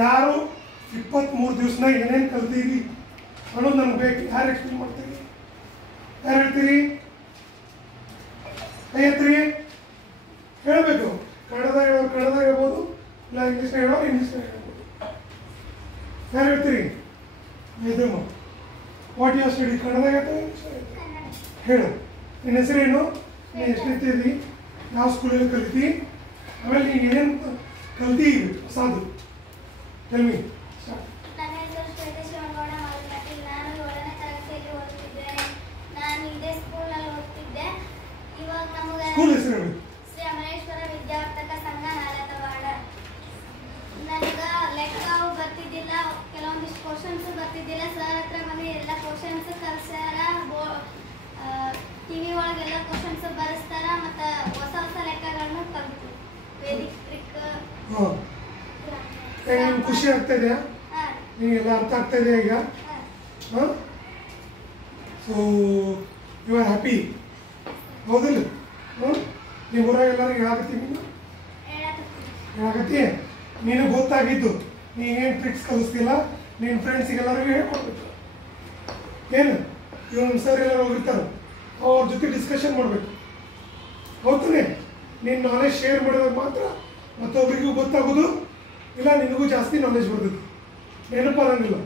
ಯಾರು 23 ದಿವಸನಾಗ ಏನೇನು ಕಲ್ತೀರಿ ಅನ್ನೋದು ನನಗೆ ಬೇಕು. ಯಾರು ಎಕ್ಸ್ಪ್ಲೇನ್ ಮಾಡ್ತೀರಿ? ಯಾರು ಹೇಳ್ತೀರಿ? ಕೈ ಎತ್ತಿರಿ. ಹೇಳಬೇಕು. ಕನ್ನಡದಾಗ ಹೇಳೋರು ಕನ್ನಡದಾಗ ಹೇಳ್ಬೋದು, ಇಲ್ಲ ಇಂಗ್ಲೀಷ್ನಾಗ ಹೇಳೋ ಇಂಗ್ಲೀಷ್ನಾಗ ಹೇಳ್ಬೋದು. ಯಾರು ಹೇಳ್ತೀರಿ? ಇದು ವಾಟ್ ಯು ಸ್ಟಡಿ? ಕನ್ನಡದಾಗ ಹೇಳ್ತಾರೆ ಇಂಗ್ಲೀಷ್ನಾಗ ಹೇಳು. ನಿನ್ನ ಹೆಸರೇನು? ನೀನು ಎಷ್ಟೈತಿದ್ದಿ? ಯಾವ ಸ್ಕೂಲಲ್ಲಿ ಕಲಿತಿ? ಆಮೇಲೆ ನೀನು ಏನೇನು ಕಲ್ತಿ ಹೊಸದು ಟೆಲ್ ಮಿ. ನನ್ನ ಹೆಸರು ಶ್ವೇತಾ ಶಿವಗೌಡ ಮಾಲಗಟ್ಟಿ. ನಾನು 7ನೇ ತರಗತಿಯಲ್ಲಿ ಓದುತ್ತಿದ್ದೆ. ನಾನು ಇದೇ ಸ್ಕೂಲ್ನಲ್ಲಿ ಓದ್ತಿದ್ದೆ. ಇವಾಗ ನಮಗೆ ಸ್ಕೂಲ್ ಹೆಸರು ಹೇಳಿ. ಶ್ರೀ ಅಮರೇಶ್ವರ ವಿದ್ಯಾವರ್ತಕ ಸಂಘ ನಾಲತವಾಡ. ನನಗೆ ಲೆಕ್ಕವು ಬರ್ತಿದ್ದಿಲ್ಲ, ಕೆಲವೊಂದಿಷ್ಟು ಕ್ವಶನ್ಸ್ ಬರ್ತಿದ್ದಿಲ್ಲ. ಸರ್ ಹತ್ರ ಬಂದು ಎಲ್ಲ ಕ್ವಶನ್ಸ್ ಕಲಿಸ್ಯಾರ. ಟಿವಿ ಒಳಗೆಲ್ಲ ಕ್ವಶನ್ಸ್ ಬರೆಸ್ತಾರ. ಮತ್ತು ಹೊಸ ಹೊಸ ಲೆಕ್ಕಗಳನ್ನು ಕಲಿತು ವೇದಿಕ್ ಟ್ರಿಕ್. ನಿಮ್ಗೆ ಖುಷಿ ಆಗ್ತಾ ಇದೆಯಾ? ನಿಮಗೆಲ್ಲ ಅರ್ಥ ಆಗ್ತಾ ಇದೆಯಾ ಈಗ? ಹಾಂ, ಸೊ ಯು ಆರ್ ಹ್ಯಾಪಿ ಹೌದಿಲ್ಲ? ಹ್ಞೂ, ನೀವು ಊರಾಗೆಲ್ಲರೂ ಹೇಳಾಕತ್ತೀನಿ. ನೀನು ಹೇಳಾಕತ್ತಿ. ನೀನು ಗೊತ್ತಾಗಿದ್ದು ನೀನೇನು ಟ್ರಿಕ್ಸ್ ಕಲಿಸ್ತಿಲ್ಲ, ನಿನ್ನ ಫ್ರೆಂಡ್ಸಿಗೆಲ್ಲರಿಗೂ ಹೇಳ್ಕೊಡ್ಬೇಕು. ಏನು ಇವನು ಸರ್ ಎಲ್ಲರೂ ಹೋಗಿರ್ತಾರೆ, ಅವ್ರ ಜೊತೆ ಡಿಸ್ಕಷನ್ ಮಾಡಬೇಕು. ಹೌದಾನೆ? ನಿನ್ನ ನಾಲೆಜ್ ಶೇರ್ ಮಾಡಿದಾಗ ಮಾತ್ರ ಮತ್ತೊಬ್ಬರಿಗೂ ಗೊತ್ತಾಗೋದು, ಇಲ್ಲ ನಿನಗೂ ಜಾಸ್ತಿ ನಾಲೆಜ್ ಬರ್ತದೆ, ನೆನಪಾಗಂಗಿಲ್ಲ.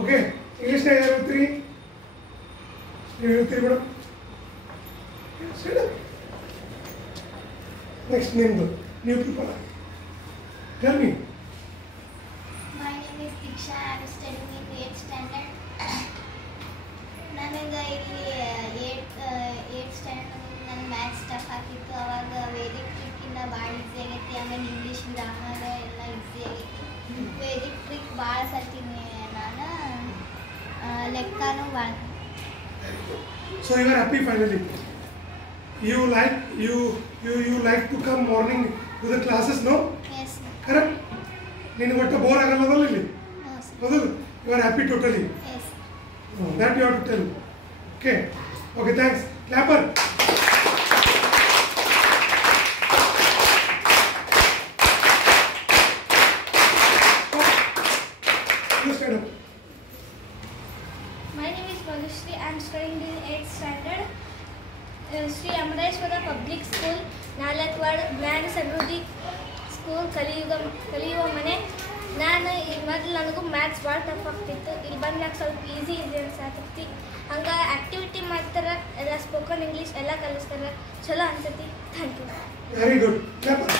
ಓಕೆ, ಇಂಗ್ಲೀಷ್ನಾಗ ಯಾರು ಹೇಳ್ತೀರಿ? ನೀವು ಹೇಳ್ತೀರಿ ಮೇಡಮ್? ನೆಕ್ಸ್ಟ್ ನಿಮ್ಮದು new people tell me. My name is Diksha. I am studying in 8th standard. ನನಗೆ ಇಲ್ಲಿ 8th ಸ್ಟ್ಯಾಂಡರ್ಡ್ ನನ್ನ ಮ್ಯಾಥ್ಸ್ ಟಫ್ ಆಗಿತ್ತು. ಅವಾಗ ವೇದಿಕ್ ಟ್ರಿಕ್ಕಿಂದ ಭಾಳ ಈಸಿ ಆಗೈತಿ. ಆಮೇಲೆ ಇಂಗ್ಲೀಷ್ ಗ್ರಾಮರ್ ಎಲ್ಲ ಈಸಿ ಆಗೈತಿ. ವೇದಿಕ್ ಟ್ರಿಕ್ ಭಾಳ ಸರ್ತೀನಿ ನಾನು. ಲೆಕ್ಕನೂ ಭಾಳ. So you are happy finally. You like to come morning to the classes, no? Yes. Correct? ನೀನು ಒಟ್ಟು ಬೋರ್ ಆಗಲ್ಲದಲ್ಲ ಇಲ್ಲಿ? No, sir. ಹೌದಲ್ಲ? You are happy totally. Yes. That you have to tell. Okay. Okay, thanks. Clapper. You stand up. My name is Bhagyashree. I am studying in 8th standard. Sri Amareshwara Public School, ನಾಲತ್ವಾಡ ಜ್ಞಾನ ಸಮೃದ್ಧಿ school ಕಲಿಯುವ ಮನೆ. ನಾನು ಮೊದಲು ನನಗೂ maths ಭಾಳ tough ಆಗ್ತಿತ್ತು. ಇಲ್ಲಿ ಬಂದಾಗ ಸ್ವಲ್ಪ ಈಸಿ ಅನ್ಸತ್ತೈತಿ. ಹಂಗೆ ಆ್ಯಕ್ಟಿವಿಟಿ ಮಾಡ್ತಾರೆ, ಎಲ್ಲ ಸ್ಪೋಕನ್ ಇಂಗ್ಲೀಷ್ ಎಲ್ಲ ಕಲಿಸ್ತಾರೆ. ಚಲೋ ಅನ್ಸತಿ. Thank you. Very good. Clapper.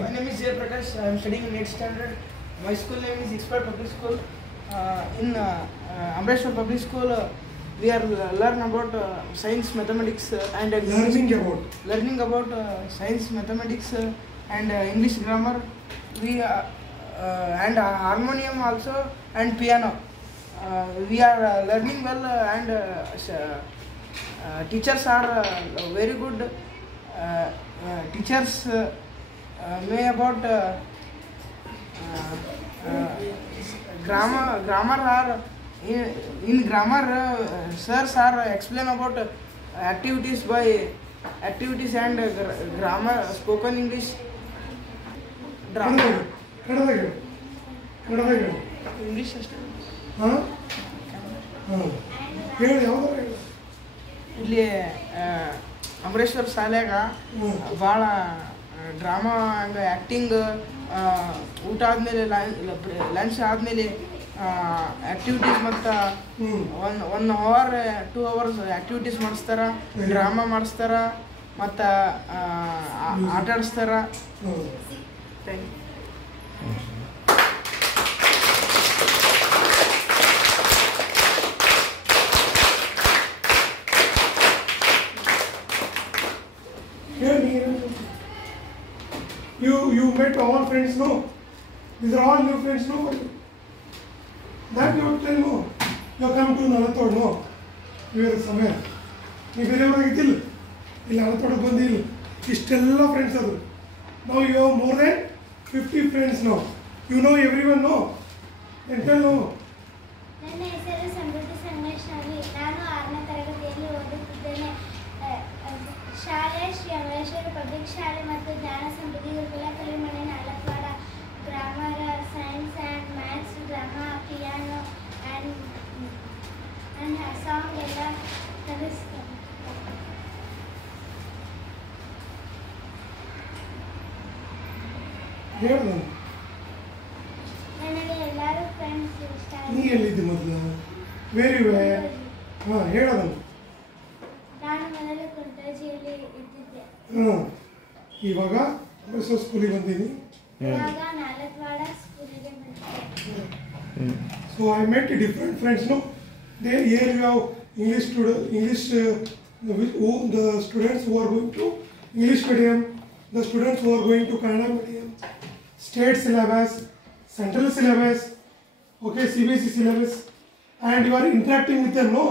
My name is Jay Prakash. I am studying in 8th standard. My school name is Expert Public School. In Amreshwar Public School, we are learn about science, mathematics, and learning about science, mathematics, and English grammar. We and harmonium also and piano. We are learning well, and teachers are very good. Teachers may about grammar are in grammar. Sirs are explain about activities and grammar, spoken English, drama. English ಅಷ್ಟೇ. ಇಲ್ಲಿ ಅಮರೇಶ್ವರ್ ಶಾಲ್ಯಾಗ ಭಾಳ drama ಹಂಗೆ acting, ಊಟ ಆದಮೇಲೆ lunch ಆದಮೇಲೆ activities ಮತ್ತು 1 hour 2 hours activities ಮಾಡಿಸ್ತಾರ, ಡ್ರಾಮಾ ಮಾಡಿಸ್ತಾರ, ಮತ್ತು ಆಟ ಆಡಿಸ್ತಾರ. Thank you. You met all friends, no? These are all new friends, no? That you have to tell, no? You come to Nalatod, no? You are somewhere. You are there, ಇಲ್ಲಿ Nalatod ಬಂದಿಲ್ಲ. ಇಷ್ಟೆಲ್ಲ friends ಅದು. Now you have more than 50 friends now. You know everyone, no? And tell, no? ನನ್ನ ಹೆಸರು ಸಮೃದ್ಧಿ ಸಂಗಮೇಶ್ವರಿ. ನಾನು 6ನೇ ತರಗತಿಯಲ್ಲಿ ಓದುತ್ತಿದ್ದೇನೆ. ಶಾಲೆ ಶ್ರೀ ಅಮರೇಶ್ವರ ಪಬ್ಲಿಕ್ ಶಾಲೆ ಮತ್ತು Jnana Samruddhi Gurukula Kalimane Nalatwad. Grammar, science and maths, drama, piano and song ಎಲ್ಲ ಕಲಿಸ್ತಾರೆ. ನನಗೆ ಎಲ್ಲರೂ ಫ್ರೆಂಡ್ಸ್ ಇಷ್ಟ. ನೀ ಎಲ್ಲಿದ್ದೆ ಮೊದಲು? Very well. ಹಾಂ, ಹೇಳೋದು. ನಾನು ಮೊದಲು ಕುಂಟಜಿಯಲ್ಲಿ ಇದ್ದಿದ್ದೆ. ಇವಾಗ ಸ್ಕೂಲಿಗೆ ಬಂದೀನಿ. ಇವಾಗ ನಾಲತ್ವಾಡ ಸ್ಕೂಲಿಗೆ ಬಂದಿದ್ದೆ. So I met different friends. No, here you have English the students who are going to English medium, the students who are going to Kannada medium, state syllabus, central syllabus, okay, CBSE syllabus, and you are interacting with them. No,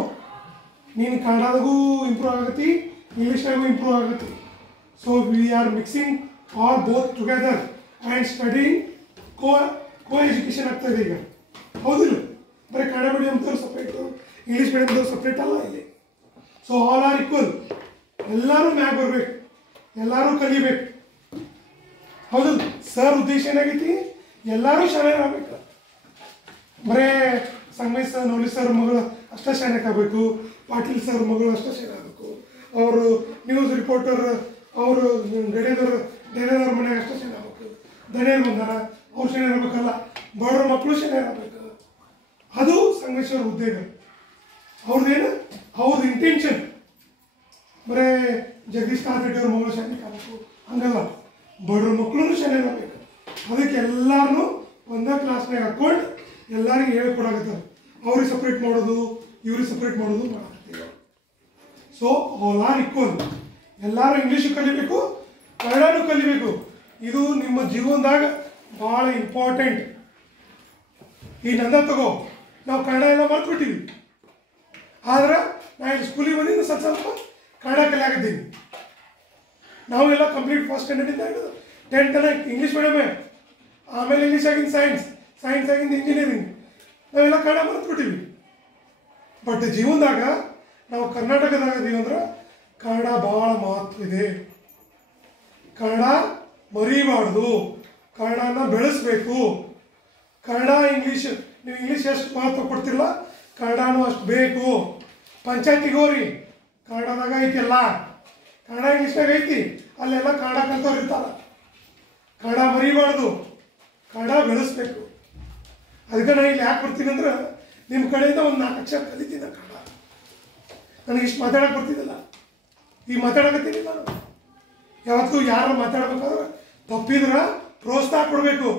ನೀನು ಕನ್ನಡದಾಗೂ improve ಆಗತ್ತಿ, ಇಂಗ್ಲೀಷ್ನಾಗೂ improve ಆಗತ್ತಿ. So we are mixing all both together and studying coeducation ಆಗ್ತಾಯಿದೆ ಈಗ. ಹೌದಿಲ್ಲ? ಬರೀ ಕನ್ನಡ ಮೀಡಿಯಮ್ದವ್ರು ಸಪ್ರೇಟು, ಇಂಗ್ಲೀಷ್ ಮೀಡಿಯಮ್ದವ್ರು ಸಪ್ರೇಟ್ ಅಲ್ಲ ಇಲ್ಲಿ. So all are equal. ಎಲ್ಲರೂ ಮ್ಯಾಗ ಬರಬೇಕು, ಎಲ್ಲರೂ ಕಲಿಬೇಕು. ಹೌದಿಲ್ಲ? ಸರ್ ಉದ್ದೇಶ ಏನಾಗೈತಿ? ಎಲ್ಲರೂ ಶಾಲೆಯಾಗಬೇಕು. ಬರೇ ಸಂಗಮೇಶ್ ಸರ್, ನವಲಿ ಸರ್ ಮಗಳು ಅಷ್ಟೇ ಶಾಲೆಯಾಗಬೇಕು, ಪಾಟೀಲ್ ಸರ್ ಮಗಳು ಅಷ್ಟೇ ಶಾಲೆಯಾಗಬೇಕು, ಅವರು ನ್ಯೂಸ್ ರಿಪೋರ್ಟರ್ ಅವರು ಡೇರೇದವ್ರ ಮನೆಗೆ ಅಷ್ಟೇ ಶಾಲೆಯಾಗಬೇಕು, ದಣಿಯರು ಬಂದಾರ ಅವ್ರು ಶಾಲೆಯಾಗಬೇಕಲ್ಲ, ಬಡವ್ರ ಮಕ್ಕಳು ಶಾಲೆಯಾಗಬೇಕು. ಅದು ಸಂಗಮೇಶ್ವರ ಉದ್ಯೋಗ. ಅವ್ರದ್ದೇನು? ಅವ್ರದ್ದು ಇಂಟೆನ್ಷನ್ ಬರೇ ಜಗದೀಶ್ ಕಾತ್ರೆಡ್ಡಿ ಅವ್ರ ಮಗಳು ಶಾಲೆಗೆ ಆಗಬೇಕು ಹಂಗಲ್ಲ, ಬಡವ್ರ ಮಕ್ಕಳು ಶಾಲೆಯಾಗಬೇಕು. ಅದಕ್ಕೆ ಎಲ್ಲರೂ ಒಂದೇ ಕ್ಲಾಸ್ನಾಗ ಹಾಕೊಂಡು ಎಲ್ಲರಿಗೂ ಹೇಳ್ಕೊಡಾಕತ್ತಾರೆ. ಅವ್ರಿಗೆ ಸಪ್ರೇಟ್ ಮಾಡೋದು, ಇವ್ರಿಗೆ ಸಪ್ರೇಟ್ ಮಾಡೋದು ಮಾಡಕತ್ತೀವಿ. So all are equal. ಎಲ್ಲರೂ ಇಂಗ್ಲೀಷು ಕಲಿಬೇಕು, ಕನ್ನಡನೂ ಕಲಿಬೇಕು. ಇದು ನಿಮ್ಮ ಜೀವನದಾಗ ಭಾಳ ಇಂಪಾರ್ಟೆಂಟ್. ಈ ನಂದ ತಗೋ, ನಾವು ಕನ್ನಡ ಎಲ್ಲ ಮರ್ತ್ಬಿಟ್ಟಿವಿ. ಆದ್ರೆ ನಾ ಇಲ್ಲಿ ಸ್ಕೂಲಿಗೆ ಬಂದಿದ್ದು ಸ್ವಲ್ಪ ಕನ್ನಡ ಕಲಿಯಾಕತ್ತೀನಿ. ನಾವೆಲ್ಲ ಕಂಪ್ಲೀಟ್ ಫಸ್ಟ್ ಸ್ಟ್ಯಾಂಡರ್ಡಿಂದ 10th ತನಕ ಇಂಗ್ಲೀಷ್ ಮೀಡಿಯಮೇ, ಆಮೇಲೆ ಇಂಗ್ಲೀಷ್ ಆಗಿಂದ ಸೈನ್ಸ್ ಆಗಿಂದ ಇಂಜಿನಿಯರಿಂಗ್, ನಾವೆಲ್ಲ ಕನ್ನಡ ಮರ್ತ್ಬಿಟ್ಟಿವಿ. ಬಟ್ ಜೀವನದಾಗ ನಾವು ಕರ್ನಾಟಕದಾಗ ಇದೀವಿ ಅಂದ್ರೆ ಕನ್ನಡ ಭಾಳ ಮಹತ್ವ ಇದೆ. ಕನ್ನಡ ಮರಿಬಾರ್ದು, ಕನ್ನಡನ ಬೆಳೆಸಬೇಕು. ಕನ್ನಡ ಇಂಗ್ಲೀಷ್, ನೀವು ಇಂಗ್ಲೀಷ್ ಎಷ್ಟು ಮಹತ್ವ ಕೊಡ್ತಿರಲ್ಲ, ಕನ್ನಡನೂ ಅಷ್ಟು ಬೇಕು. ಪಂಚಾಯತಿಗೆ ಹೋಗ್ರಿ, ಕನ್ನಡದಾಗ ಐತಿಲ್ಲ, ಕನ್ನಡ ಇಂಗ್ಲೀಷ್ನಾಗ ಐತಿ, ಅಲ್ಲೆಲ್ಲ ಕನ್ನಡ ಕಲ್ತವ್ರು ಇರ್ತಾರೆ. ಕನ್ನಡ ಮರಿಬಾರ್ದು, ಕನ್ನಡ ಬೆಳೆಸ್ಬೇಕು. ಅದಕ್ಕೆ ನಾನು ಇಲ್ಲಿ ಯಾಕೆ ಬರ್ತೀನಿ ಅಂದ್ರೆ ನಿಮ್ಮ ಕಡೆಯಿಂದ ಒಂದು 4 ಅಕ್ಷರ ಕಲಿತೀನಿ ಕನ್ನಡ. ನನಗೆ ಇಷ್ಟು ಮಾತಾಡೋಕೆ ಬರ್ತಿದ್ದಿಲ್ಲ, ಈಗ ಮಾತಾಡಕತ್ತೀನಿ ನಾನು. ಯಾವತ್ತೂ ಯಾರು ಮಾತಾಡ್ಬೇಕಾದ್ರೆ ತಪ್ಪಿದ್ರೆ ಪ್ರೋತ್ಸಾಹ ಕೊಡಬೇಕು,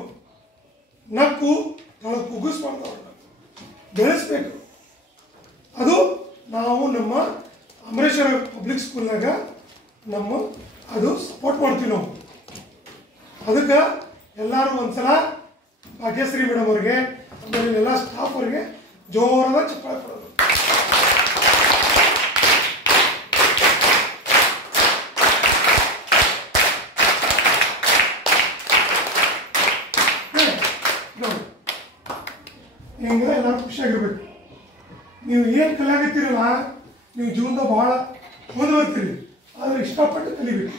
ನಕ್ಕು ತೊಳಗೆ ಕುಗ್ಗಿಸ್ಬಾರ್ದು, ಅವ್ರನ್ನ ಬೆಳೆಸ್ಬೇಕು. ಅದು ನಾವು ನಮ್ಮ ಅಮರೇಶ್ವರ ಪಬ್ಲಿಕ್ ಸ್ಕೂಲ್ನಾಗ ಅದು ಸಪೋರ್ಟ್ ಮಾಡ್ತೀವಿ ನಾವು. ಅದಕ್ಕೆ ಎಲ್ಲರೂ ಒಂದ್ಸಲ ಭಾಗ್ಯಶ್ರೀ ಮೇಡಮ್ ಅವ್ರಿಗೆ, ಆಮೇಲೆ ಎಲ್ಲ ಸ್ಟಾಫ್ ಅವ್ರಿಗೆ ಜೋರಾದ ಚಪ್ಪಾಳೆ ಕೊಡೋದು. ಹಿಂಗೆ ಎಲ್ಲರೂ ಖುಷಿಯಾಗಿರ್ಬೇಕು. ನೀವು ಏನು ಕಲಿಯಾಗತ್ತೀರಲ್ಲ, ನೀವು ಜೀವನದಾಗ ಭಾಳ ಓದಿ ಬರ್ತೀರಿ, ಆದರೆ ಇಷ್ಟಪಟ್ಟು ಕಲಿಬೇಕು.